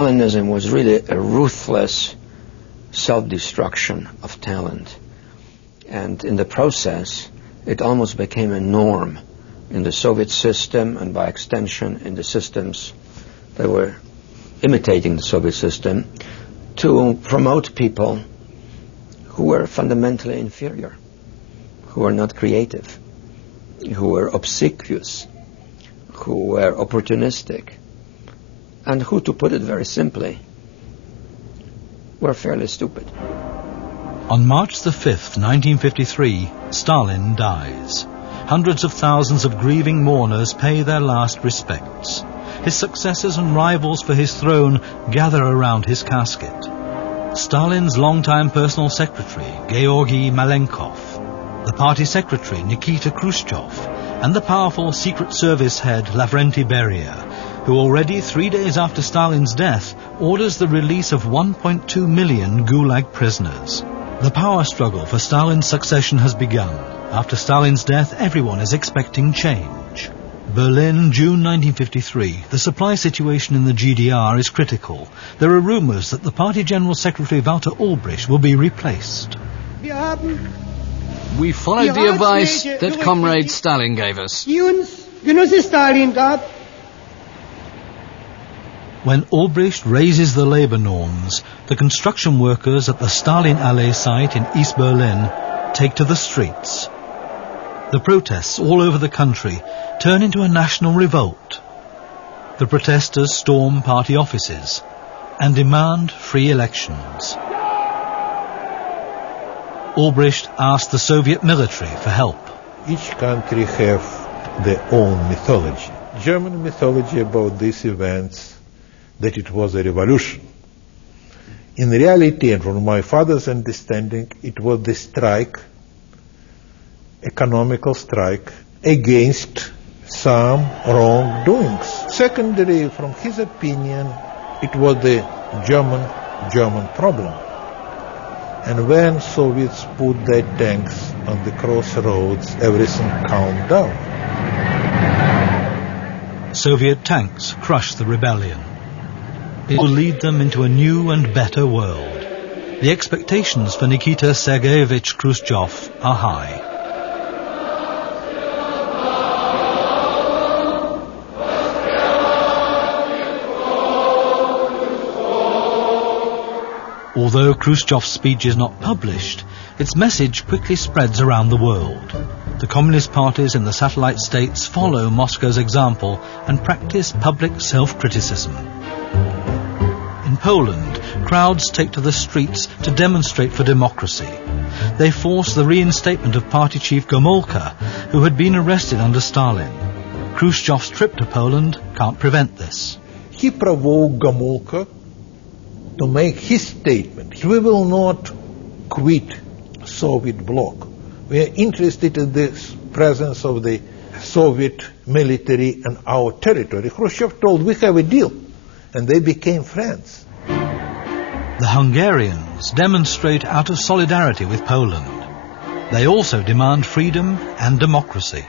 Stalinism was really a ruthless self-destruction of talent. And in the process, it almost became a norm in the Soviet system and by extension in the systems that were imitating the Soviet system to promote people who were fundamentally inferior, who were not creative, who were obsequious, who were opportunistic, and who, to put it very simply, were fairly stupid. On March the 5th, 1953, Stalin dies. Hundreds of thousands of grieving mourners pay their last respects. His successors and rivals for his throne gather around his casket. Stalin's longtime personal secretary, Georgy Malenkov, the party secretary, Nikita Khrushchev, and the powerful Secret Service head, Lavrenti Beria, who already 3 days after Stalin's death orders the release of 1.2 million Gulag prisoners. The power struggle for Stalin's succession has begun. After Stalin's death, everyone is expecting change. Berlin, June 1953. The supply situation in the GDR is critical. There are rumors that the party General Secretary Walter Ulbricht will be replaced. We followed the advice that Comrade Stalin gave us. When Ulbricht raises the labor norms, the construction workers at the Stalin Allee site in East Berlin take to the streets. The protests all over the country turn into a national revolt. The protesters storm party offices and demand free elections. Ulbricht asked the Soviet military for help. Each country have their own mythology. German mythology about these events, that it was a revolution. In reality, and from my father's understanding, it was the strike, economical strike, against some wrongdoings. Secondary, from his opinion, it was the German problem. And when Soviets put their tanks on the crossroads, everything calmed down. Soviet tanks crush the rebellion. It will lead them into a new and better world. The expectations for Nikita Sergeyevich Khrushchev are high. Although Khrushchev's speech is not published, its message quickly spreads around the world. The communist parties in the satellite states follow Moscow's example and practice public self-criticism. In Poland, crowds take to the streets to demonstrate for democracy. They force the reinstatement of party chief Gomulka, who had been arrested under Stalin. Khrushchev's trip to Poland can't prevent this. He provoked Gomulka to make his statement. We will not quit Soviet bloc. We are interested in the presence of the Soviet military in our territory. Khrushchev told, we have a deal. And they became friends. The Hungarians demonstrate out of solidarity with Poland. They also demand freedom and democracy.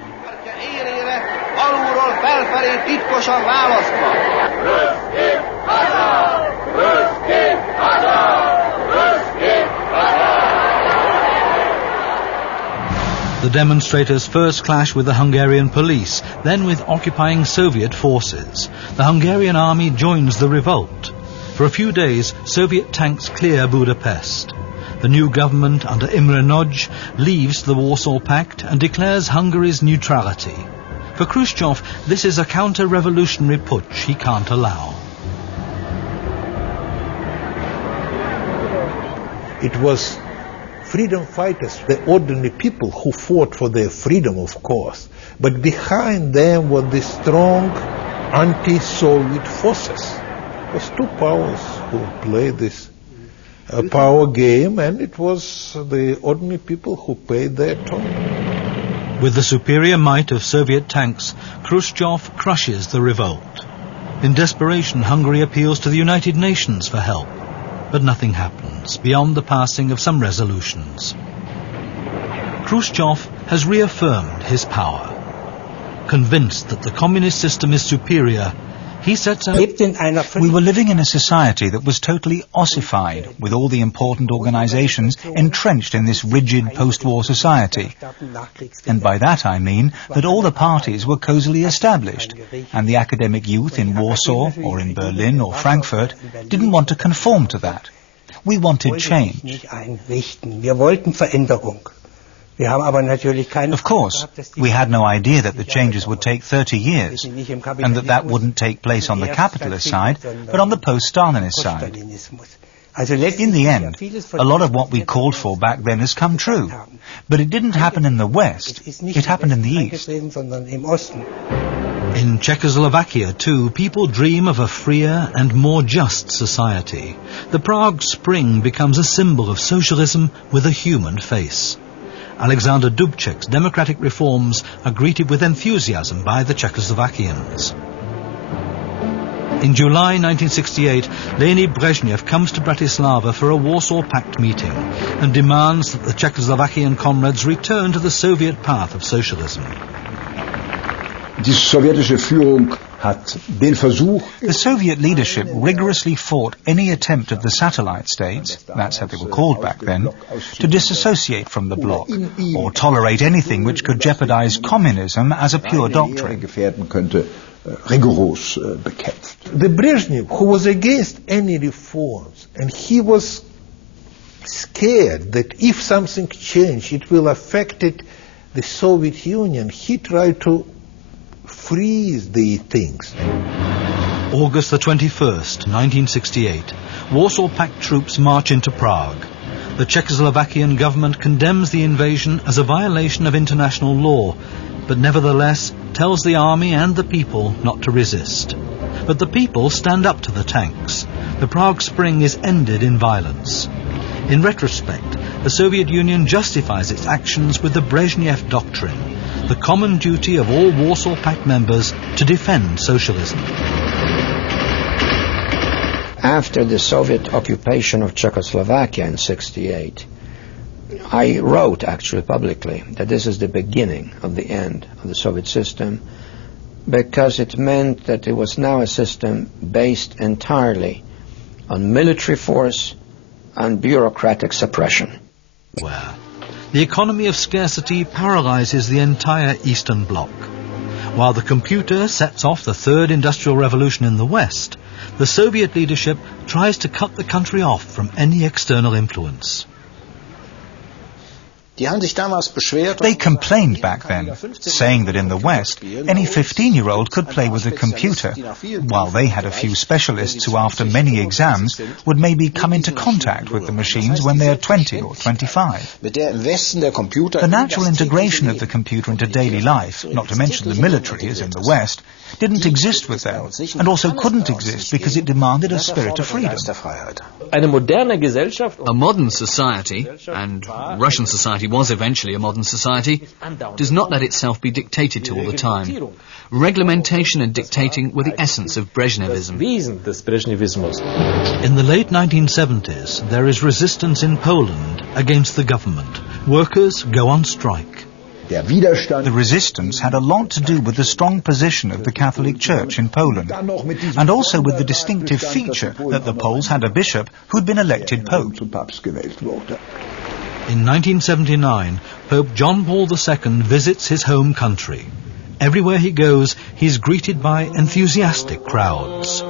The demonstrators first clash with the Hungarian police, then with occupying Soviet forces. The Hungarian army joins the revolt. For a few days, Soviet tanks clear Budapest. The new government under Imre Nagy leaves the Warsaw Pact and declares Hungary's neutrality. For Khrushchev, this is a counter-revolutionary putsch he can't allow. It was freedom fighters, the ordinary people who fought for their freedom, of course. But behind them were the strong anti-Soviet forces. It was two powers who played this power game, and it was the ordinary people who paid their toll. With the superior might of Soviet tanks, Khrushchev crushes the revolt. In desperation, Hungary appeals to the United Nations for help. But nothing happens beyond the passing of some resolutions. Khrushchev has reaffirmed his power. Convinced that the communist system is superior, He sets out... We were living in a society that was totally ossified, with all the important organizations entrenched in this rigid post-war society. And by that I mean that all the parties were cosily established, and the academic youth in Warsaw, or in Berlin or Frankfurt, didn't want to conform to that. We wanted change. Of course, we had no idea that the changes would take 30 years, and that wouldn't take place on the capitalist side, but on the post-Stalinist side. In the end, a lot of what we called for back then has come true, but it didn't happen in the West, it happened in the East. In Czechoslovakia, too, people dream of a freer and more just society. The Prague Spring becomes a symbol of socialism with a human face. Alexander Dubček's democratic reforms are greeted with enthusiasm by the Czechoslovakians. In July 1968, Leonid Brezhnev comes to Bratislava for a Warsaw Pact meeting and demands that the Czechoslovakian comrades return to the Soviet path of socialism. Die sowjetische Führung hat den Versuch... The Soviet leadership rigorously fought any attempt of the satellite states, that's how they were called back then, to disassociate from the bloc, or tolerate anything which could jeopardize communism as a pure doctrine. The Brezhnev, who was against any reforms, and he was scared that if something changed, it will affect the Soviet Union, he tried to freeze the things. August the 21st, 1968. Warsaw Pact troops march into Prague. The Czechoslovakian government condemns the invasion as a violation of international law, but nevertheless tells the army and the people not to resist. But the people stand up to the tanks. The Prague Spring is ended in violence. In retrospect, the Soviet Union justifies its actions with the Brezhnev doctrine, the common duty of all Warsaw Pact members to defend socialism. After the Soviet occupation of Czechoslovakia in '68, I wrote actually publicly that this is the beginning of the end of the Soviet system, because it meant that it was now a system based entirely on military force and bureaucratic suppression. Where the economy of scarcity paralyzes the entire Eastern Bloc. While the computer sets off the third industrial revolution in the West, the Soviet leadership tries to cut the country off from any external influence. They complained back then, saying that in the West, any 15-year-old could play with a computer, while they had a few specialists who, after many exams, would maybe come into contact with the machines when they are 20 or 25. The natural integration of the computer into daily life, not to mention the military, as in the West, didn't exist with them, and also couldn't exist because it demanded a spirit of freedom. A modern society, and Russian society was eventually a modern society, does not let itself be dictated to all the time. Reglementation and dictating were the essence of Brezhnevism. In the late 1970s, there is resistance in Poland against the government. Workers go on strike. The resistance had a lot to do with the strong position of the Catholic Church in Poland, and also with the distinctive feature that the Poles had a bishop who'd been elected Pope. In 1979, Pope John Paul II visits his home country. Everywhere he goes, he's greeted by enthusiastic crowds.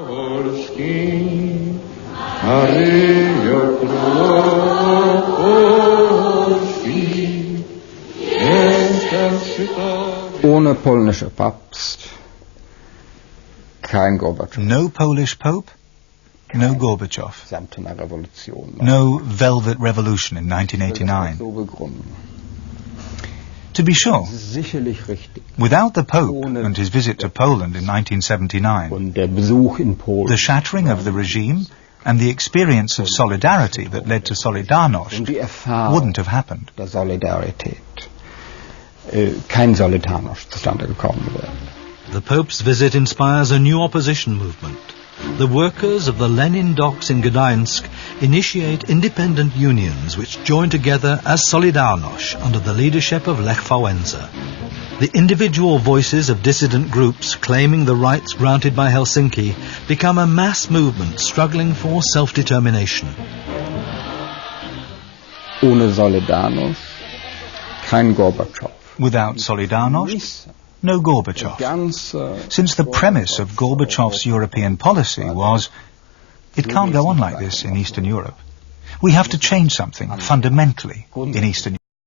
Ohne polnischer Papst, kein Gorbatschow. No Polish Pope, no Gorbachev. No Velvet Revolution in 1989. To be sure, without the Pope and his visit to Poland in 1979, the shattering of the regime and the experience of solidarity that led to Solidarność wouldn't have happened. The Pope's visit inspires a new opposition movement. The workers of the Lenin docks in Gdańsk initiate independent unions which join together as Solidarność under the leadership of Lech Wałęsa. the individual voices of dissident groups claiming the rights granted by Helsinki become a mass movement struggling for self-determination. Ohne Solidarność, kein Gorbatschow. Without Solidarność, no Gorbachev. Since the premise of Gorbachev's European policy was, it can't go on like this in Eastern Europe. We have to change something fundamentally in Eastern Europe.